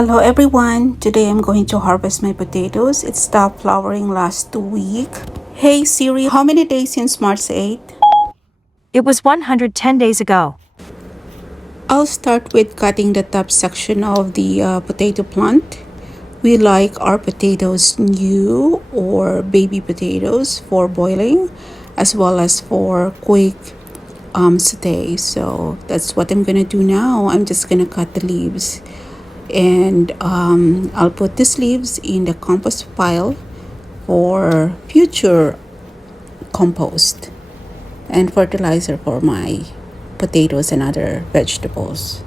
Hello everyone, today I'm going to harvest my potatoes. It stopped flowering last week. Hey Siri, how many days since March 8th? It was 110 days ago. I'll start with cutting the top section of the potato plant. We like our potatoes new or baby potatoes for boiling as well as for quick saute. So that's what I'm gonna do now. I'm just gonna cut the leaves and I'll put these leaves in the compost pile for future compost and fertilizer for my potatoes and other vegetables.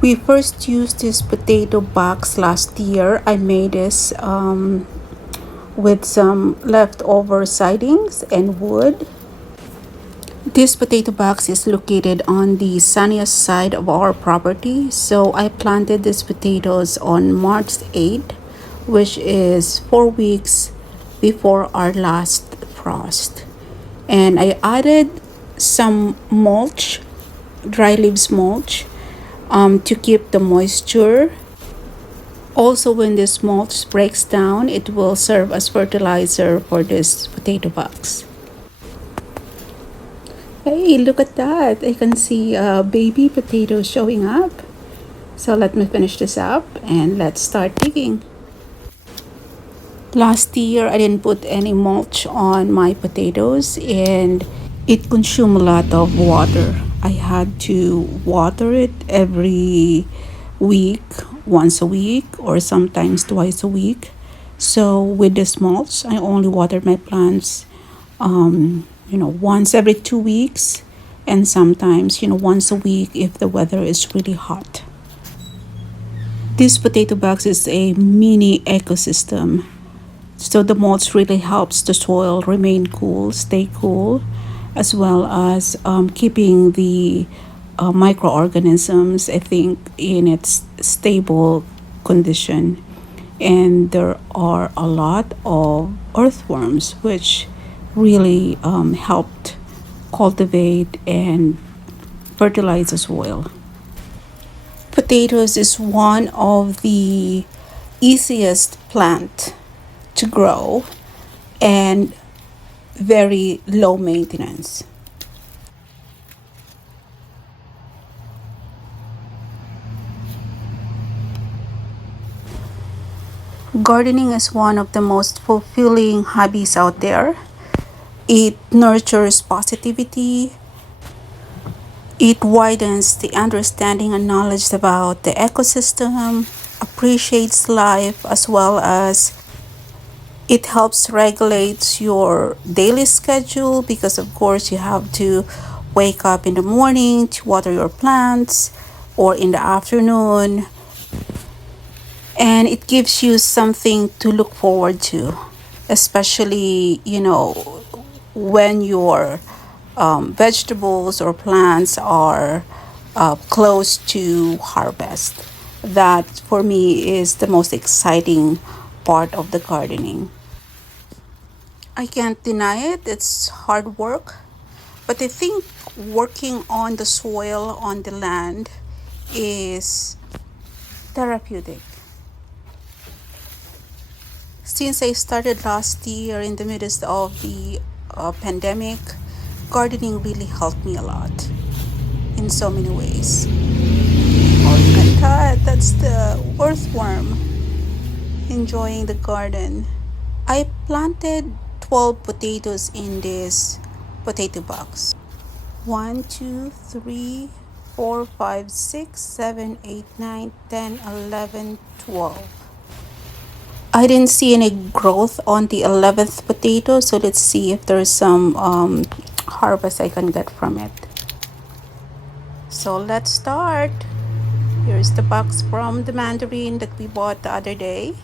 We first used this potato box last year. I made this with some leftover sidings and wood. This potato box is located on the sunniest side of our property, so I planted these potatoes on March 8th, which is 4 weeks before our last frost. And I added some mulch, dry leaves mulch, to keep the moisture. Also, when this mulch breaks down, it will serve as fertilizer for this potato box. Hey, look at that. I can see a baby potato showing up. So let me finish this up and let's start digging. Last year, I didn't put any mulch on my potatoes and it consumed a lot of water. I had to water it every week, once a week, or sometimes twice a week. So with this mulch, I only water my plants once every 2 weeks, and sometimes, once a week if the weather is really hot. This potato box is a mini ecosystem. So the mulch really helps the soil remain cool, stay cool, as well as keeping the microorganisms, I think, in its stable condition. And there are a lot of earthworms, which really helped cultivate and fertilize the soil. Potatoes is one of the easiest plant to grow and very low maintenance. Gardening is one of the most fulfilling hobbies out there. It nurtures positivity. It widens the understanding and knowledge about the ecosystem, appreciates life, as well as it helps regulate your daily schedule because, of course, you have to wake up in the morning to water your plants or in the afternoon. And it gives you something to look forward to, especially, when your vegetables or plants are close to harvest. That for me is the most exciting part of the gardening. I can't deny it, it's hard work, but I think working on the soil, on the land, is therapeutic. Since I started last year in the midst of the pandemic, gardening really helped me a lot in so many ways. Oh, look at that! That's the earthworm enjoying the garden. I planted 12 potatoes in this potato box. 1, 2, 3, 4, 5, 6, 7, 8, 9, 10, 11, 12. I didn't see any growth on the 11th potato, so let's see if there's some harvest I can get from it. So let's start. Here's the box from the mandarin that we bought the other day.